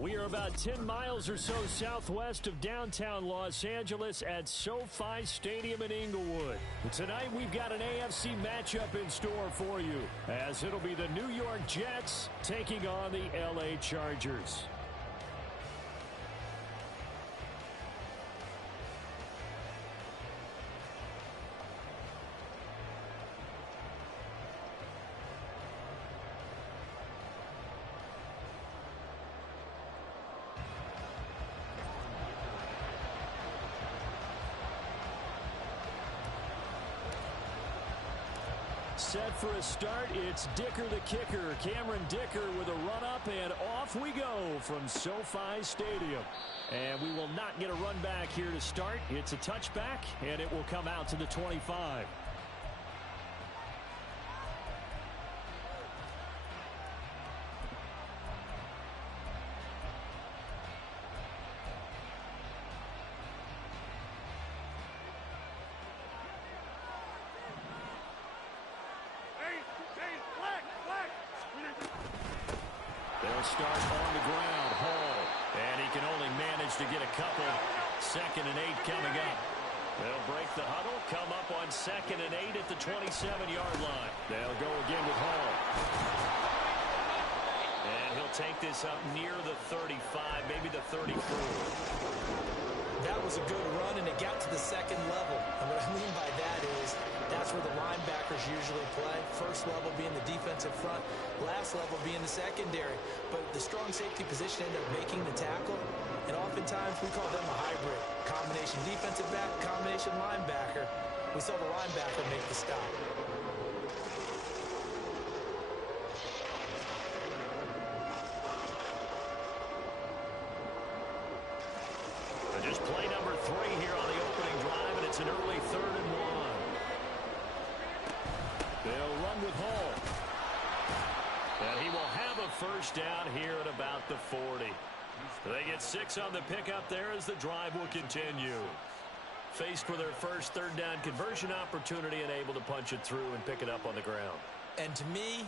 We are about 10 miles or so southwest of downtown Los Angeles at SoFi Stadium in Inglewood. Tonight we've got an AFC matchup in store for you, as it'll be the New York Jets taking on the LA Chargers. Set for a start, it's Dicker the kicker. Cameron Dicker with a run-up, and off we go from SoFi Stadium. And we will not get a run back here to start. It's a touchback, and it will come out to the 25. They'll start on the ground. Hall. And he can only manage to get a couple. 2nd and 8 coming up. They'll break the huddle, come up on 2nd and 8 at the 27-yard line. They'll go again with Hall. And he'll take this up near the 35, maybe the 34. That was a good run, and it got to the 2nd level. And what I mean by that is that's where the linebackers usually play. First level being the defensive front, last level being the secondary. But the strong safety position ended up making the tackle, and oftentimes we call them a hybrid. Combination defensive back, combination linebacker. We saw the linebacker make the stop. Just play number 3 here on the opening drive, and it's an early 3rd and 1. They'll run with Hall. And he will have a first down here at about the 40. They get 6 on the pickup there as the drive will continue. Faced with their first 3rd down conversion opportunity and able to punch it through and pick it up on the ground. And to me,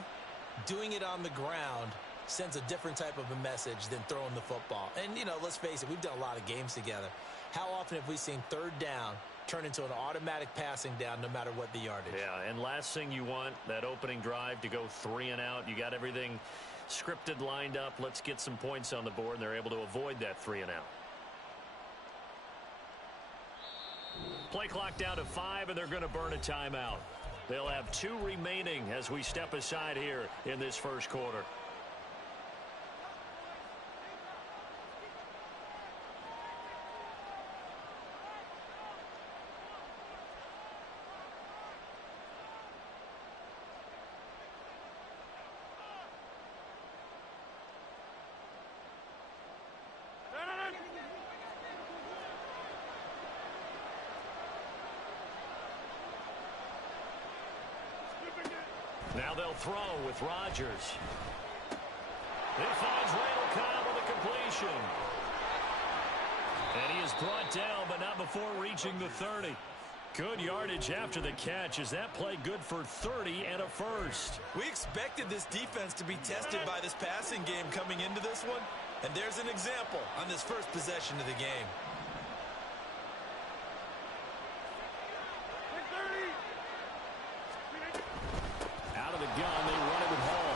doing it on the ground sends a different type of a message than throwing the football. And, you know, let's face it, we've done a lot of games together. How often have we seen 3rd down turn into an automatic passing down no matter what the yardage? Yeah, and last thing you want, that opening drive to go 3 and out. You got everything scripted, lined up. Let's get some points on the board, and they're able to avoid that 3 and out. Play clock down to 5, and they're going to burn a timeout. They'll have 2 remaining as we step aside here in this first quarter. Now they'll throw with Rodgers. He finds Randall Cobb with a completion. And he is brought down, but not before reaching the 30. Good yardage after the catch. Is that play good for 30 and a first? We expected this defense to be tested by this passing game coming into this one. And there's an example on this first possession of the game. Out of the gun, they run it with Hall.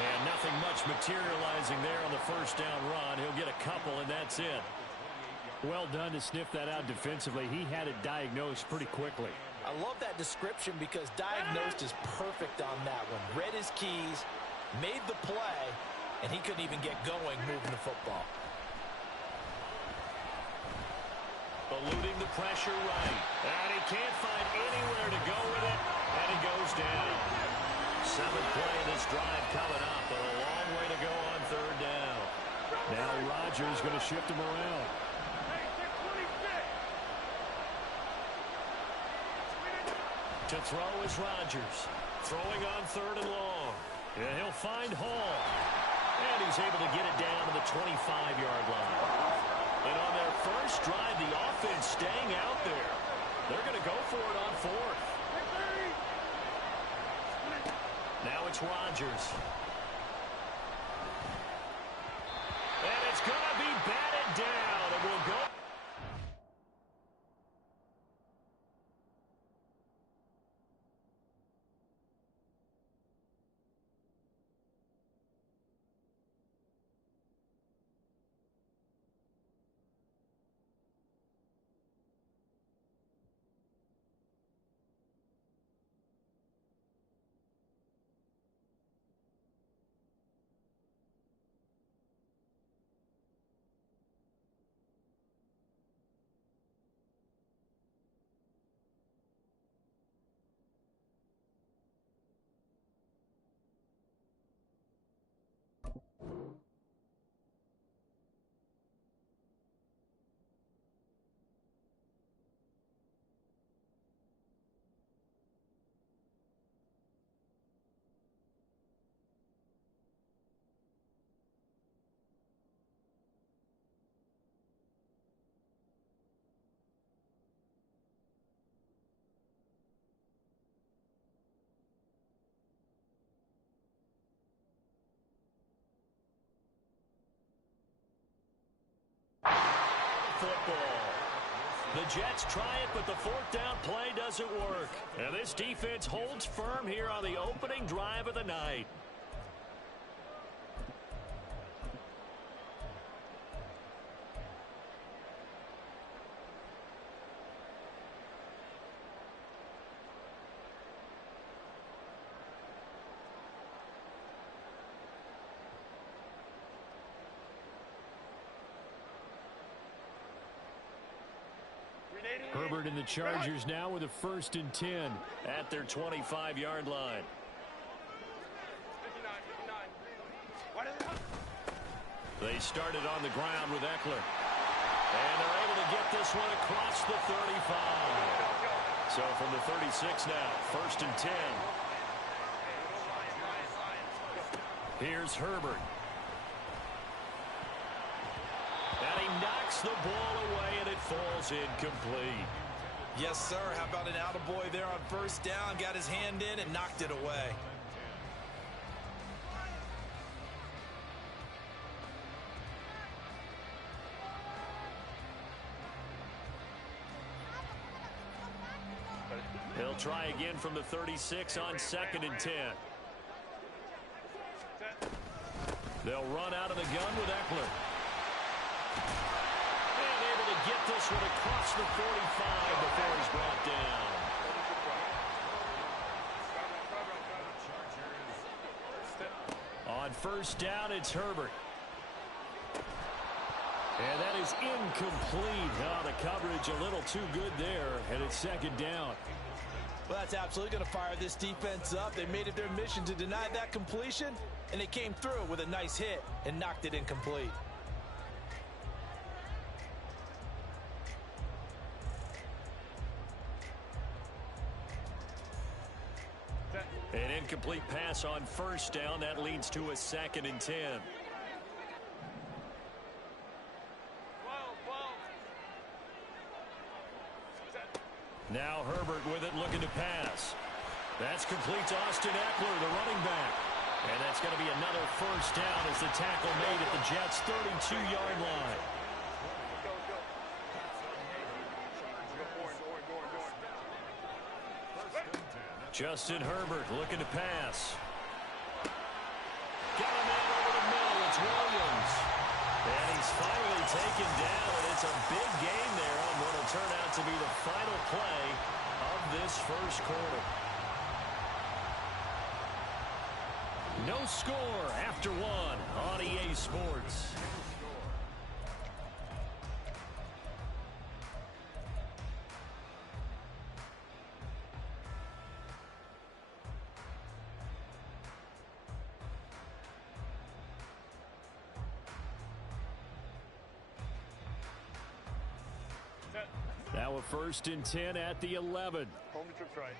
And nothing much materializing there on the first down run. He'll get a couple, and that's it. Well done to sniff that out defensively. He had it diagnosed pretty quickly. I love that description because diagnosed is perfect on that one. Read his keys, made the play, and he couldn't even get going moving the football. Eluding the pressure right. And he can't find anywhere to go with it. And he goes down. 7th play of this drive coming up, but a long way to go on 3rd down. Now Rodgers going to shift him around. To throw is Rodgers. Throwing on 3rd and long. And he'll find Hall. And he's able to get it down to the 25-yard line. And on their first drive, the offense staying out there. They're going to go for it on 4th. Now it's Rodgers. It's going to be batted down, and we'll go. Football. The Jets try it, but the fourth down play doesn't work. And this defense holds firm here on the opening drive of the night. Herbert and the Chargers now with a 1st and 10 at their 25-yard line. They started on the ground with Eckler. And they're able to get this one across the 35. So from the 36 now, 1st and 10. Here's Herbert. And he knocks the ball away, and it falls incomplete. Yes, sir. How about an attaboy there on 1st down? Got his hand in and knocked it away. He'll try again from the 36 on 2nd and 10. They'll run out of the gun with Eckler. And able to get this one across the 45 before he's brought down. On 1st down, it's Herbert. And that is incomplete. Oh, the coverage a little too good there, and it's 2nd down. Well, that's absolutely going to fire this defense up. They made it their mission to deny that completion, and they came through with a nice hit and knocked it incomplete. An incomplete pass on 1st down. That leads to a 2nd and 10. Now Herbert with it, looking to pass. That's complete to Austin Eckler, the running back. And that's going to be another 1st down as the tackle made at the Jets' 32-yard line. Justin Herbert looking to pass. Got a man over the middle. It's Williams. And he's finally taken down, and it's a big game there on what will turn out to be the final play of this 1st quarter. No score after 1 on EA Sports. Now a 1st and 10 at the 11. Home trip's right.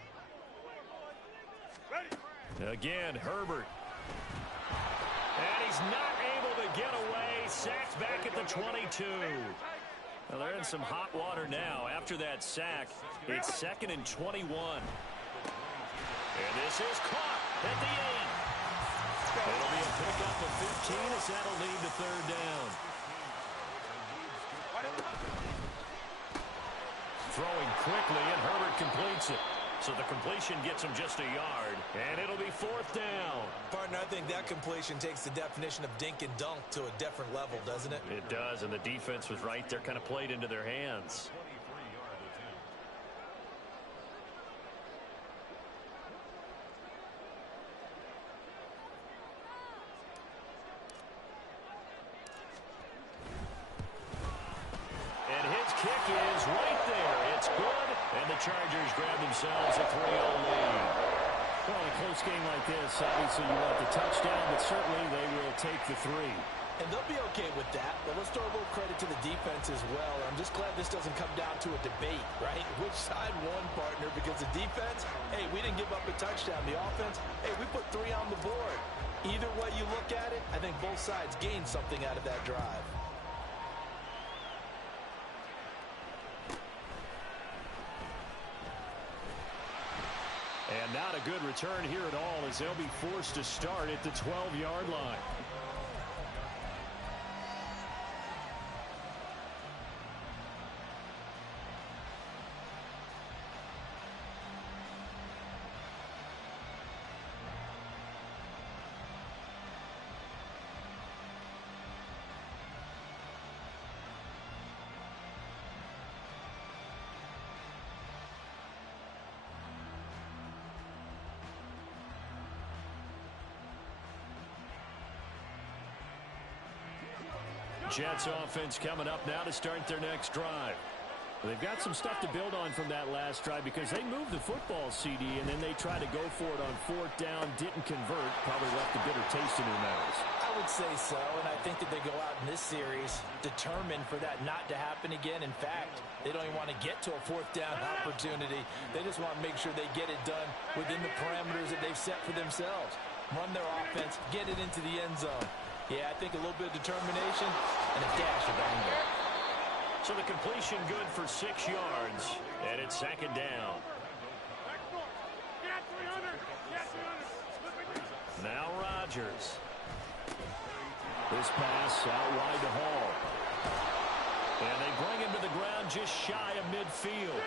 Ready. Again, Herbert. And he's not able to get away. Sacked back at the 22. Well, they're in some hot water now. After that sack, it's 2nd and 21. And this is caught at the 8. It'll be a pickup of 15 as that'll lead to 3rd down. throwing quickly, and Herbert completes it. So the completion gets him just a yard, and it'll be 4th down. Partner, I think that completion takes the definition of dink and dunk to a different level, doesn't it? It does, and the defense was right there, kind of played into their hands. And his kick is right there. It's good, and the Chargers grab themselves a 3-0 lead. Well, in a close game like this, obviously you want the touchdown, but certainly they will take the 3. And they'll be okay with that, but let's throw a little credit to the defense as well. I'm just glad this doesn't come down to a debate, right? Which side won, partner? Because the defense, hey, we didn't give up a touchdown. The offense, hey, we put 3 on the board. Either way you look at it, I think both sides gained something out of that drive. And not a good return here at all, as they'll be forced to start at the 12-yard line. Jets offense coming up now to start their next drive. They've got some stuff to build on from that last drive because they moved the football, CD, and then they tried to go for it on 4th down, didn't convert, probably left a bitter taste in their mouths. I would say so, and I think that they go out in this series determined for that not to happen again. In fact, they don't even want to get to a 4th down opportunity. They just want to make sure they get it done within the parameters that they've set for themselves. Run their offense, get it into the end zone. Yeah, I think a little bit of determination and a dash of anger. So the completion good for 6 yards, and it's 2nd down. Now Rodgers. This pass out wide to Hall. And they bring him to the ground just shy of midfield.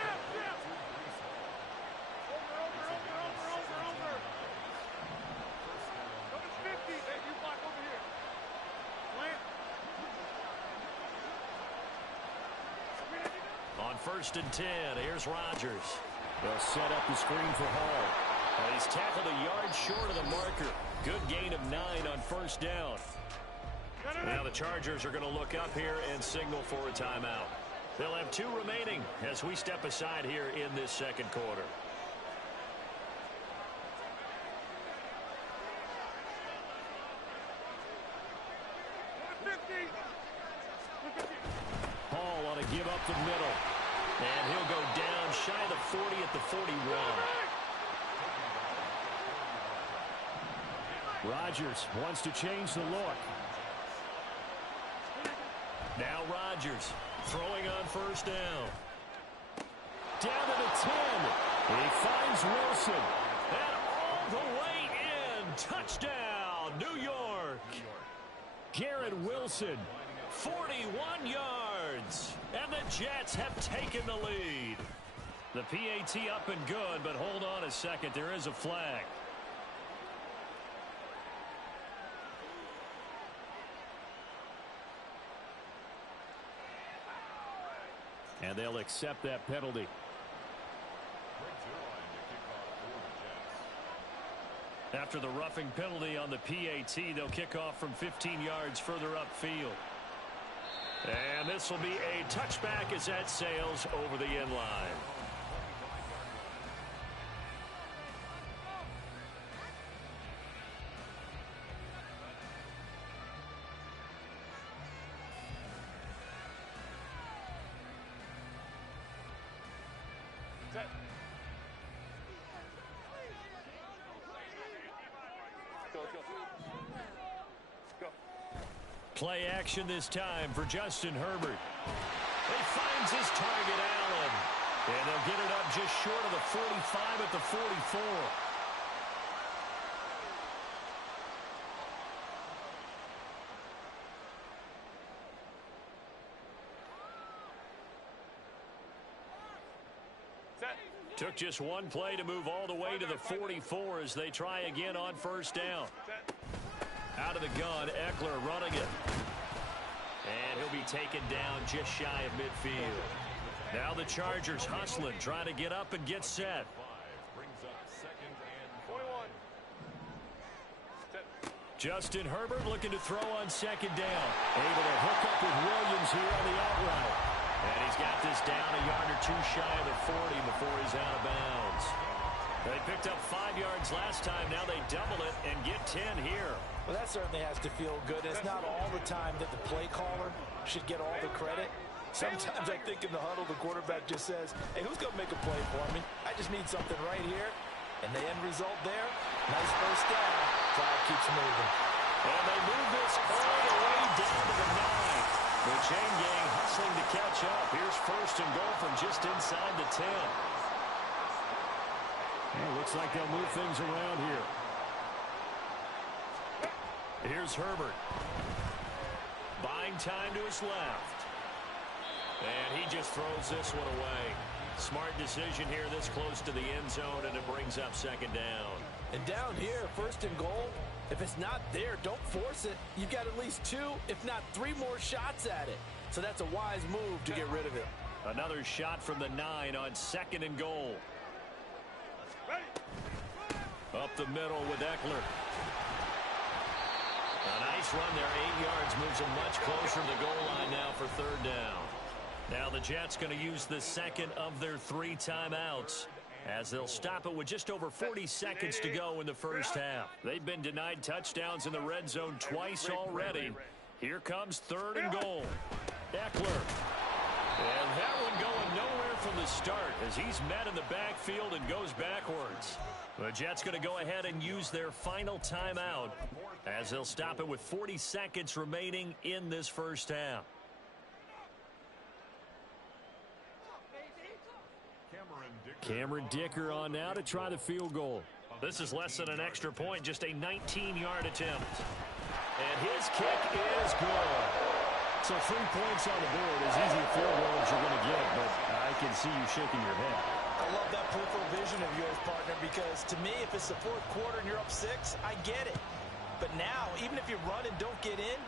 On 1st and 10, here's Rodgers. They'll set up the screen for Hall. And he's tackled a yard short of the marker. Good gain of 9 on 1st down. Now the Chargers are going to look up here and signal for a timeout. They'll have 2 remaining as we step aside here in this 2nd quarter. Hall on a give up the middle. And he'll go down shy of the 40 at the 41. Rodgers wants to change the look. Now Rodgers throwing on 1st down. Down to the 10. He finds Wilson. And all the way in. Touchdown, New York. Garrett Wilson, 41 yards. And the Jets have taken the lead. The PAT up and good, but hold on a second. There is a flag. And they'll accept that penalty. After the roughing penalty on the PAT, they'll kick off from 15 yards further upfield. And this will be a touchback as that sails over the end line. Play action this time for Justin Herbert. He finds his target, Allen. And they'll get it up just short of the 45 at the 44. Took just one play to move all the way to the 44 as they try again on first down. Out of the gun, Eckler running it. And he'll be taken down just shy of midfield. Now the Chargers hustling, trying to get up and get set. Justin Herbert looking to throw on second down. Able to hook up with Williams here on the out route. And he's got this down a yard or two shy of the 40 before he's out of bounds. They picked up 5 yards last time. Now they double it and get 10 here. Well, that certainly has to feel good. It's not all the time that the play caller should get all the credit. Sometimes I think in the huddle, the quarterback just says, hey, who's going to make a play for me? I just need something right here. And the end result there, nice first down. Cloud keeps moving. And they move this all the way down to the 9. The chain gang hustling to catch up. Here's first and goal from just inside the 10. Well, looks like they'll move things around here. Here's Herbert. Buying time to his left. And he just throws this one away. Smart decision here this close to the end zone, and it brings up second down. And down here, first and goal, if it's not there, don't force it. You've got at least 2, if not 3 more shots at it. So that's a wise move to get rid of it. Another shot from the 9 on second and goal. Up the middle with Eckler. A nice run there, 8 yards, moves them much closer to the goal line now for third down. Now the Jets going to use the second of their 3 timeouts as they'll stop it with just over 40 seconds to go in the first half. They've been denied touchdowns in the red zone twice already. Here comes third and goal. Eckler. And that one going nowhere from the start as he's met in the backfield and goes backwards. The Jets going to go ahead and use their final timeout as they'll stop it with 40 seconds remaining in this first half. Cameron Dicker on now to try the field goal. This is less than an extra point, just a 19-yard attempt. And his kick is good. So 3 points on the board, as easy a field goal as you're going to get, but I can see you shaking your head. I love that peripheral vision of yours, partner, because to me, if it's the 4th quarter and you're up 6, I get it. But now, even if you run and don't get in,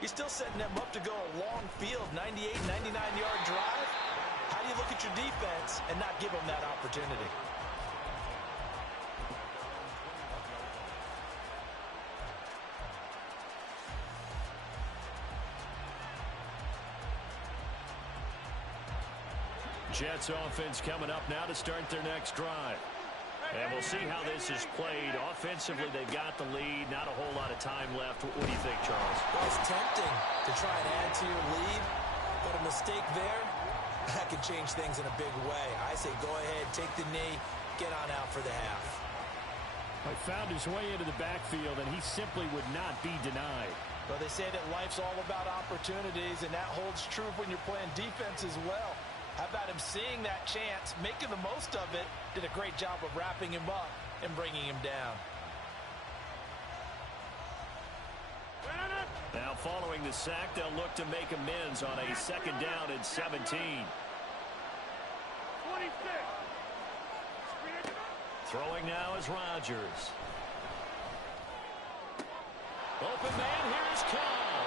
you're still setting them up to go a long field, 98, 99-yard drive. How do you look at your defense and not give them that opportunity? Jets offense coming up now to start their next drive. And we'll see how this is played. Offensively, they've got the lead. Not a whole lot of time left. What do you think, Charles? Well, it's tempting to try and add to your lead, but a mistake there, that can change things in a big way. I say go ahead, take the knee, get on out for the half. He found his way into the backfield, and he simply would not be denied. Well, they say that life's all about opportunities, and that holds true when you're playing defense as well. How about him seeing that chance, making the most of it, did a great job of wrapping him up and bringing him down. Now following the sack, they'll look to make amends on a second down and 17. 26. Throwing now is Rodgers. Open man, here's Cobb.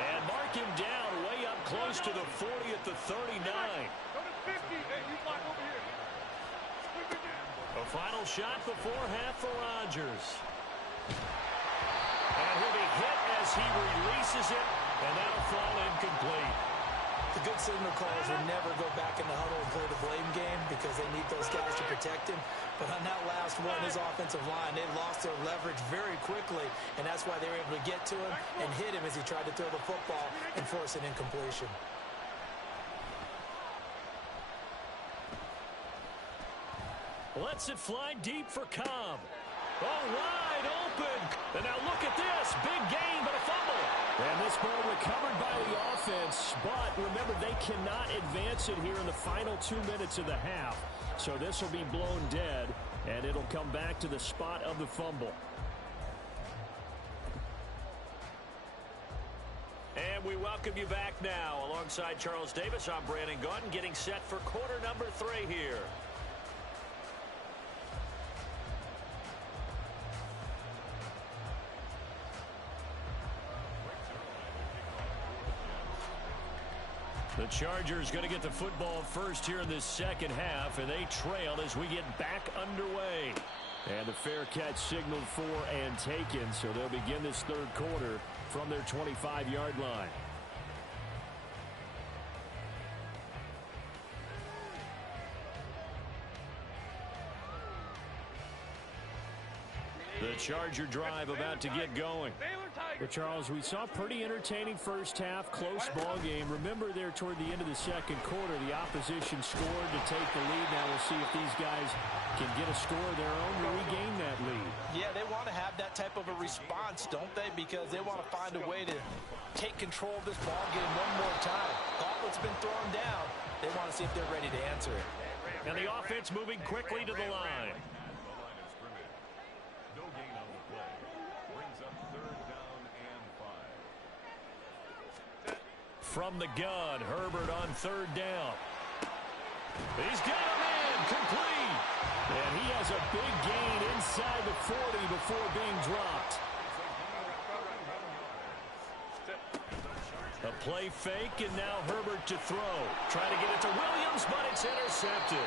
And mark him down way up close to the 40 at the 39. A final shot before half for Rodgers. And he'll be hit as he releases it, and that'll fall incomplete. The good signal callers will never go back in the huddle and play the blame game because they need those guys to protect him. But on that last one, his offensive line, they lost their leverage very quickly, and that's why they were able to get to him and hit him as he tried to throw the football and force an incompletion. Lets it fly deep for Cobb. Oh, wide open. And now look at this. Big gain, but a fumble. And this ball recovered by the offense. But remember, they cannot advance it here in the final 2 minutes of the half. So this will be blown dead, and it'll come back to the spot of the fumble. And we welcome you back now. Alongside Charles Davis, I'm Brandon Gaudin, getting set for quarter number 3 here. The Chargers going to get the football first here in this second half, and they trail as we get back underway. And the fair catch signaled for and taken, so they'll begin this third quarter from their 25-yard line. The Charger drive about to get going. Well, Charles, we saw a pretty entertaining first half, close ball game. Remember there toward the end of the second quarter, the opposition scored to take the lead. Now we'll see if these guys can get a score of their own to regain that lead. Yeah, they want to have that type of a response, don't they? Because they want to find a way to take control of this ball game one more time. Gauntlet's been thrown down. They want to see if they're ready to answer it. And the offense moving quickly to the line. From the gun, Herbert on third down. He's got him in, complete. And he has a big gain inside the 40 before being dropped. A play fake, and now Herbert to throw. Trying to get it to Williams, but it's intercepted.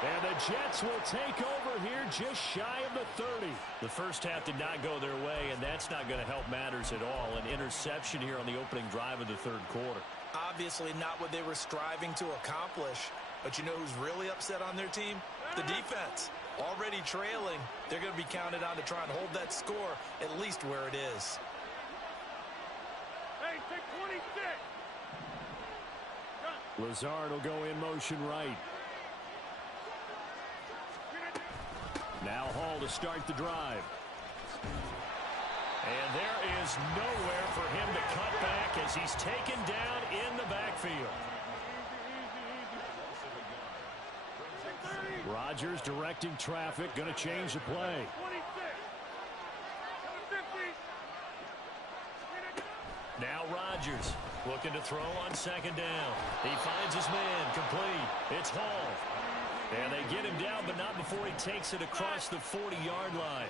And the Jets will take over here just shy of the 30. The first half did not go their way, and that's not going to help matters at all. An interception here on the opening drive of the third quarter. Obviously not what they were striving to accomplish. But you know who's really upset on their team? The defense. Already trailing, they're going to be counted on to try and hold that score at least where it is. Hey, take 26. Lazard will go in motion right. Now Hall to start the drive. And there is nowhere for him to cut back as he's taken down in the backfield. Rodgers directing traffic, going to change the play. Now Rodgers looking to throw on second down. He finds his man, complete. It's Hall. And they get him down, but not before he takes it across the 40-yard line.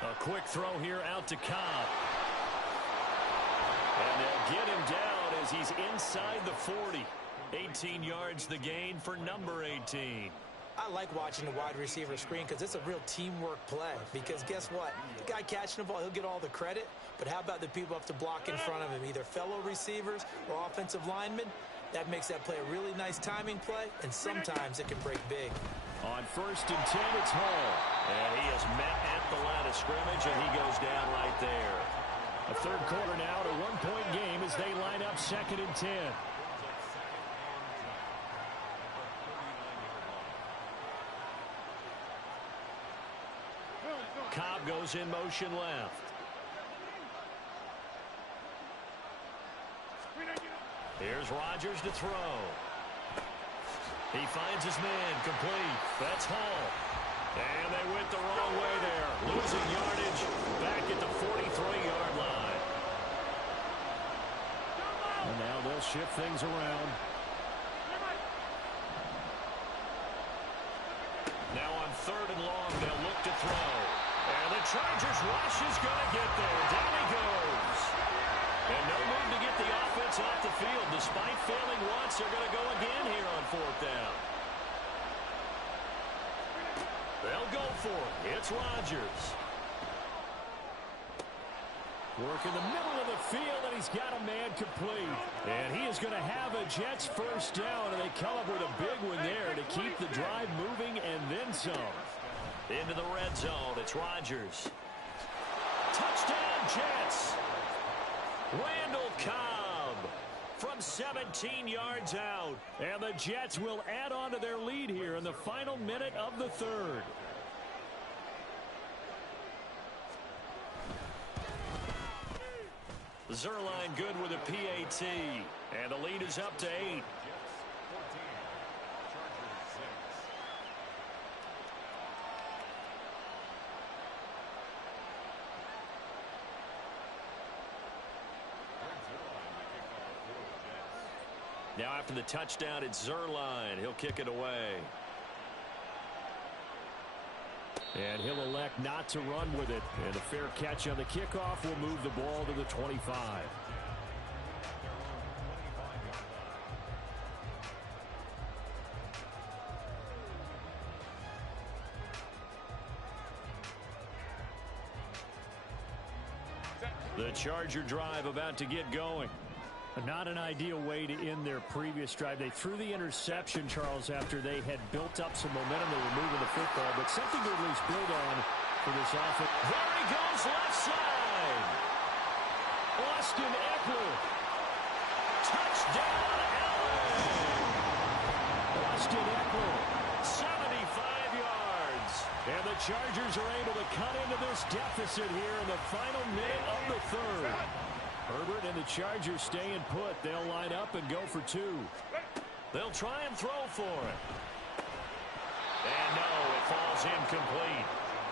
A quick throw here out to Cobb. And they'll get him down as he's inside the 40. 18 yards the gain for number 18. I like watching the wide receiver screen because it's a real teamwork play. Because guess what? The guy catching the ball, he'll get all the credit. But how about the people up to block in front of him, either fellow receivers or offensive linemen? That makes that play a really nice timing play, and sometimes it can break big. On 1st and 10, it's Hall. And he is met at the line of scrimmage, and he goes down right there. A third quarter now, a one-point game as they line up 2nd and 10. Cobb goes in motion left. Here's Rodgers to throw. He finds his man, complete. That's Hall. And they went the wrong way there. Losing yardage back at the 43-yard line. And now they'll shift things around. Now on 3rd and long, they'll look to throw. And the Chargers rush is going to get there. Down he goes. And no move to get the offense off the field. Despite failing once, they're going to go again here on 4th down. They'll go for it. It's Rodgers. Work in the middle of the field, and he's got a man complete. And he is going to have a Jets first down, and they come up with a big one there to keep the drive moving and then some. Into the red zone, it's Rodgers. Touchdown, Jets. Randall Cobb from 17 yards out. And the Jets will add on to their lead here in the final minute of the third. Zerline good with a PAT. And the lead is up to 8. Now after the touchdown, it's Zerline. He'll kick it away. And he'll elect not to run with it. And a fair catch on the kickoff will move the ball to the 25. The Charger drive about to get going. Not an ideal way to end their previous drive. They threw the interception, Charles, after they had built up some momentum. They were moving the football, but something to at least build on for this offense. There he goes, left side. Austin Eckler. Touchdown, Allen. Austin Eckler. 75 yards. And the Chargers are able to cut into this deficit here in the final minute of the third. Herbert and the Chargers staying put. They'll line up and go for two. They'll try and throw for it. And no, it falls incomplete.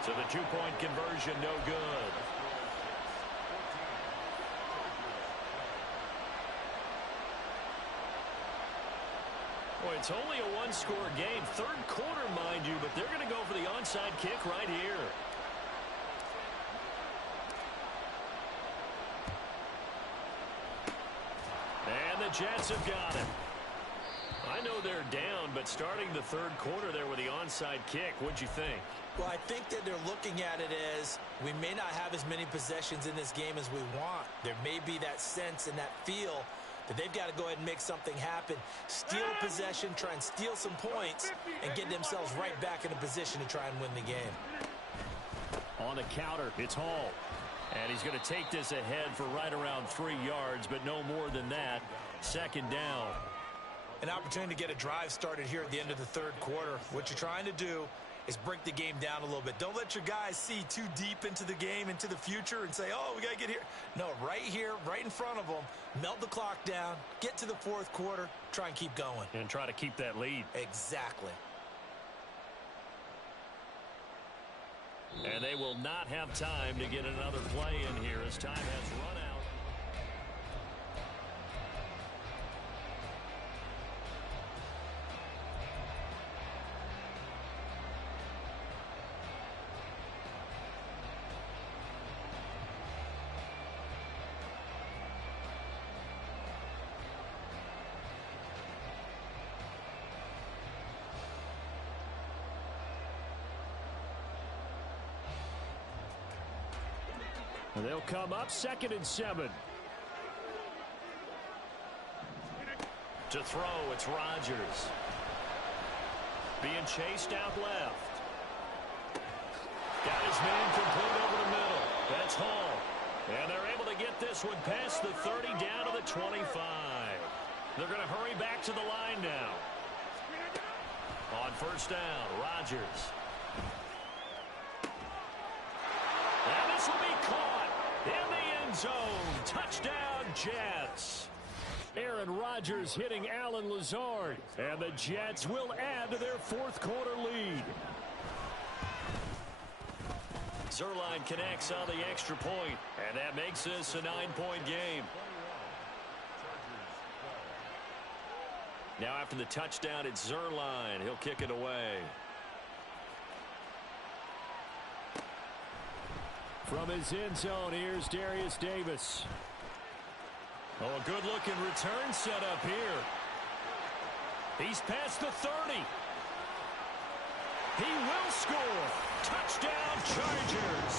So the two-point conversion, no good. Boy, it's only a one-score game. Third quarter, mind you, but they're going to go for the onside kick right here. And the Jets have got it. I know they're down, but starting the third quarter there with the onside kick, what'd you think? Well, I think that they're looking at it as we may not have as many possessions in this game as we want. There may be that sense and that feel that they've got to go ahead and make something happen. Steal possession, try and steal some points, and get themselves right back in a position to try and win the game. On the counter, it's Hall. And he's going to take this ahead for right around 3 yards, but no more than that. Second down. An opportunity to get a drive started here at the end of the third quarter. What you're trying to do is break the game down a little bit. Don't let your guys see too deep into the game, into the future, and say, oh, we got to get here. No, right here, right in front of them, melt the clock down, get to the fourth quarter, try and keep going. And try to keep that lead. Exactly. And they will not have time to get another play in here as time has run out. And they'll come up 2nd and 7. To throw, it's Rodgers. Being chased out left. Got his man complete over the middle. That's Hall. And they're able to get this one past the 30 down to the 25. They're going to hurry back to the line now. On first down, Rodgers. And this will be caught in the end zone. Touchdown, Jets. Aaron Rodgers hitting Allen Lazard. And the Jets will add to their fourth quarter lead. Zerline connects on the extra point, and that makes this a 9-point game. Now after the touchdown, it's Zerline. He'll kick it away. From his end zone, here's Darius Davis. Oh, a good-looking return set up here. He's past the 30. He will score. Touchdown, Chargers.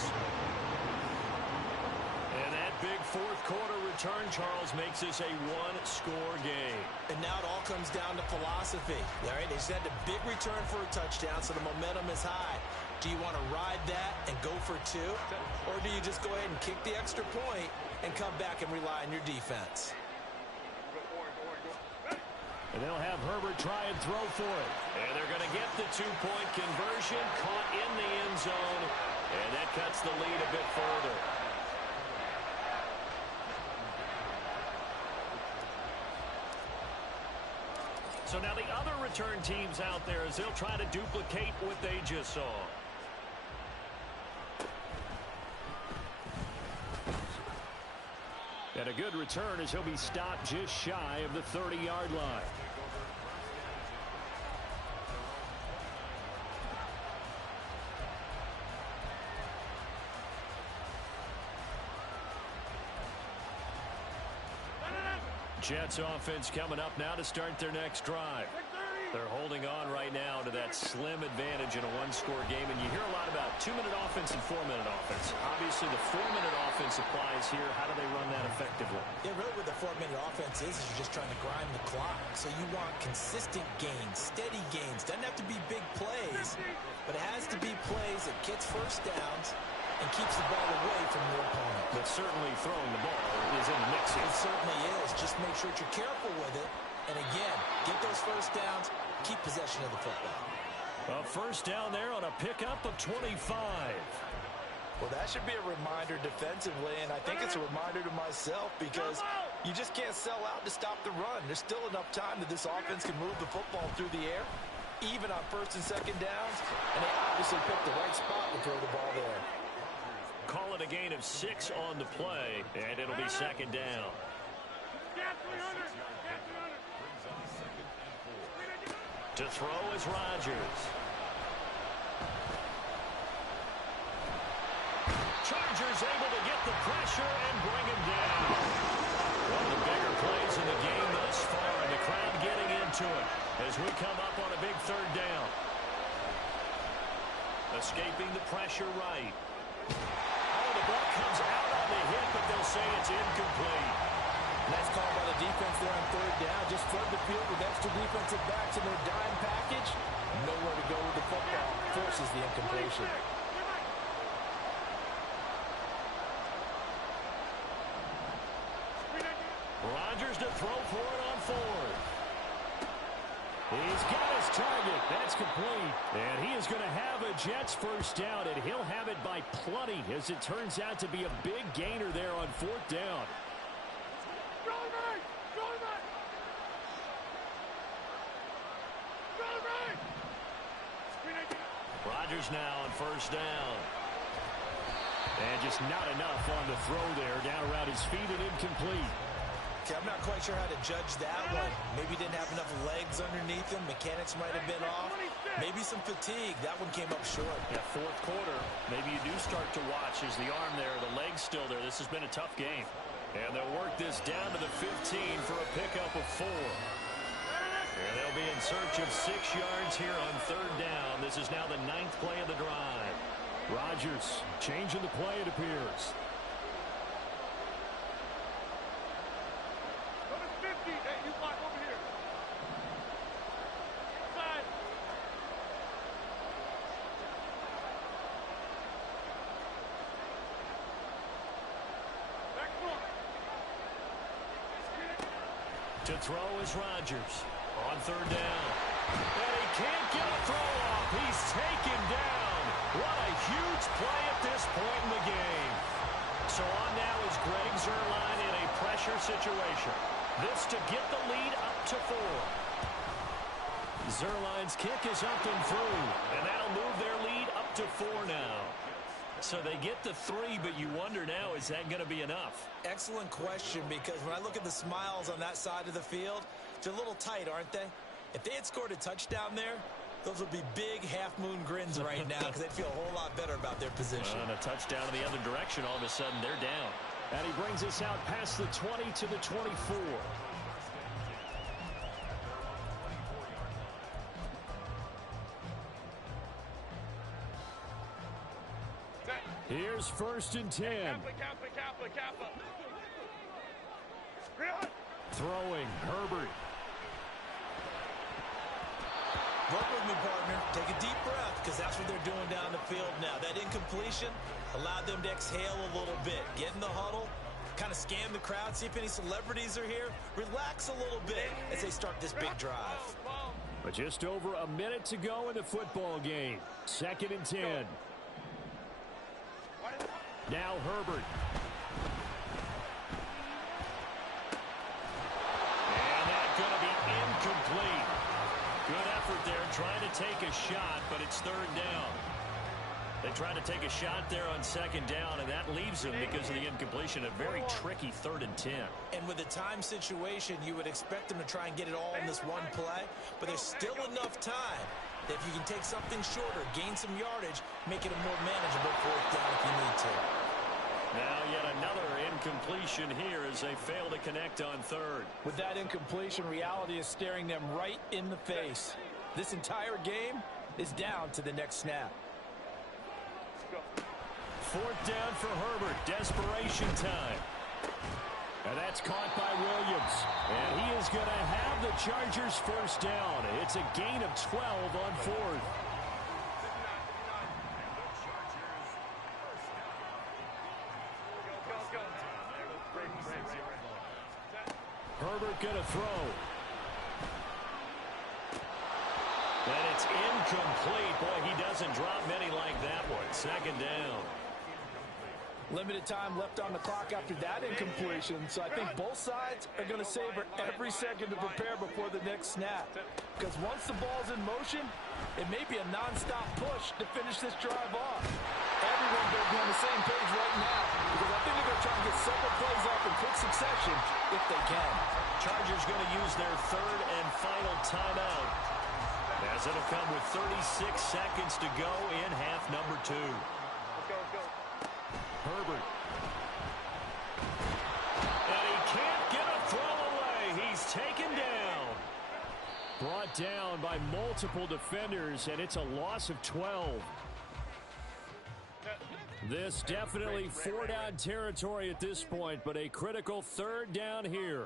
And that big fourth quarter return, Charles, makes this a one-score game. And now it all comes down to philosophy. All right, they just had a big return for a touchdown, so the momentum is high. Do you want to ride that and go for two? Or do you just go ahead and kick the extra point and come back and rely on your defense? And they'll have Herbert try and throw for it. And they're going to get the two-point conversion, caught in the end zone. And that cuts the lead a bit further. So now the other return teams out there as they'll try to duplicate what they just saw. And a good return as he'll be stopped just shy of the 30-yard line. Jets offense coming up now to start their next drive. They're holding on right now to that slim advantage in a one-score game, and you hear a lot about 2-minute offense and 4-minute offense. Obviously, the 4-minute offense applies here. How do they run that effectively? Yeah, really what the 4-minute offense is you're just trying to grind the clock. So you want consistent gains, steady gains. Doesn't have to be big plays, but it has to be plays that gets first downs and keeps the ball away from your opponent. But certainly throwing the ball is in the mix here. It certainly is. Just make sure that you're careful with it. And again, get those first downs, keep possession of the football. A first down there on a pickup of 25. Well, that should be a reminder defensively, and I think it's a reminder to myself because you just can't sell out to stop the run. There's still enough time that this offense can move the football through the air, even on first and second downs, and they obviously picked the right spot to throw the ball there. Call it a gain of 6 on the play, and it'll be second down. To throw is Rodgers. Chargers able to get the pressure and bring him down. One of the bigger plays in the game thus far, and the crowd getting into it as we come up on a big third down. Escaping the pressure right. Oh, the ball comes out on the hit, but they'll say it's incomplete. Nice call by the defense there on third down. Just flood the field with extra defensive backs in their dime package. Nowhere to go with the football. Forces the incompletion. Rodgers to throw for it on fourth. He's got his target. That's complete. And he is going to have a Jets first down, and he'll have it by plenty as it turns out to be a big gainer there on fourth down. Rodgers now on first down. And just not enough on the throw there. Down around his feet and incomplete. Okay, I'm not quite sure how to judge that one. Maybe didn't have enough legs underneath him. Mechanics might have been off. Maybe some fatigue. That one came up short. Yeah, fourth quarter. Maybe you do start to watch as the arm there, the leg's still there. This has been a tough game. And they'll work this down to the 15 for a pickup of 4. And they'll be in search of 6 yards here on third down. This is now the 9th play of the drive. Rodgers changing the play, it appears. To throw is Rodgers on third down. And he can't get a throw off. He's taken down. What a huge play at this point in the game. So on now is Greg Zuerlein in a pressure situation. This to get the lead up to 4. Zuerlein's kick is up and through. And that'll move their lead up to 4 now. So they get the 3, but you wonder now, is that going to be enough? Excellent question, because when I look at the smiles on that side of the field, they're a little tight, aren't they? If they had scored a touchdown there, those would be big half-moon grins right now because they'd feel a whole lot better about their position. And a touchdown in the other direction, all of a sudden they're down. And he brings us out past the 20 to the 24. Here's first and 10. Throwing, Herbert. Work with me, partner. Take a deep breath, because that's what they're doing down the field now. That incompletion allowed them to exhale a little bit. Get in the huddle, kind of scan the crowd, see if any celebrities are here. Relax a little bit as they start this big drive. But just over a minute to go in the football game. Second and 10. Now Herbert. And that's going to be incomplete. Good effort there trying to take a shot, but it's third down. They tried to take a shot there on second down, and that leaves them because of the incompletion. A very tricky 3rd and 10. And with the time situation, you would expect them to try and get it all in this one play, but there's still enough time that if you can take something shorter, gain some yardage, make it a more manageable 4th down if you need to. Now yet another incompletion here as they fail to connect on third. With that incompletion, reality is staring them right in the face. This entire game is down to the next snap. Fourth down for Herbert. Desperation time. And that's caught by Williams. And he is going to have the Chargers first down. It's a gain of 12 on fourth. Herbert going to throw. And it's incomplete. Boy, he doesn't drop many like that one. Second down. Limited time left on the clock after that incompletion, so I think both sides are going to savor every second to prepare before the next snap. Because once the ball's in motion, it may be a nonstop push to finish this drive off. Everyone's going to be on the same page right now because I think they're going to try and get several plays off in quick succession if they can. Chargers going to use their third and final timeout, as it'll come with 36 seconds to go in half number 2. Herbert. And he can't get a throw away. He's taken down. Brought down by multiple defenders, and it's a loss of 12. This definitely four-down territory at this point, but a critical third down here.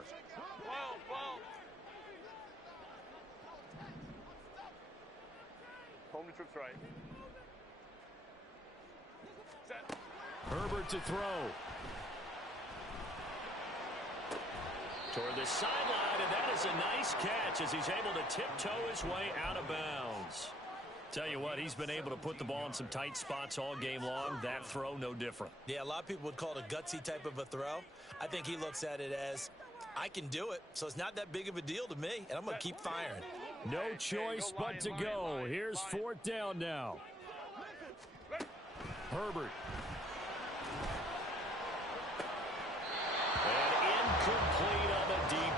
Home to trips right. Set. Herbert to throw. Toward the sideline, and that is a nice catch as he's able to tiptoe his way out of bounds. Tell you what, he's been able to put the ball in some tight spots all game long. That throw, no different. Yeah, a lot of people would call it a gutsy type of a throw. I think he looks at it as, I can do it, so it's not that big of a deal to me, and I'm going to keep firing. No choice but to go. Here's fourth down now. Herbert. And incomplete on the deep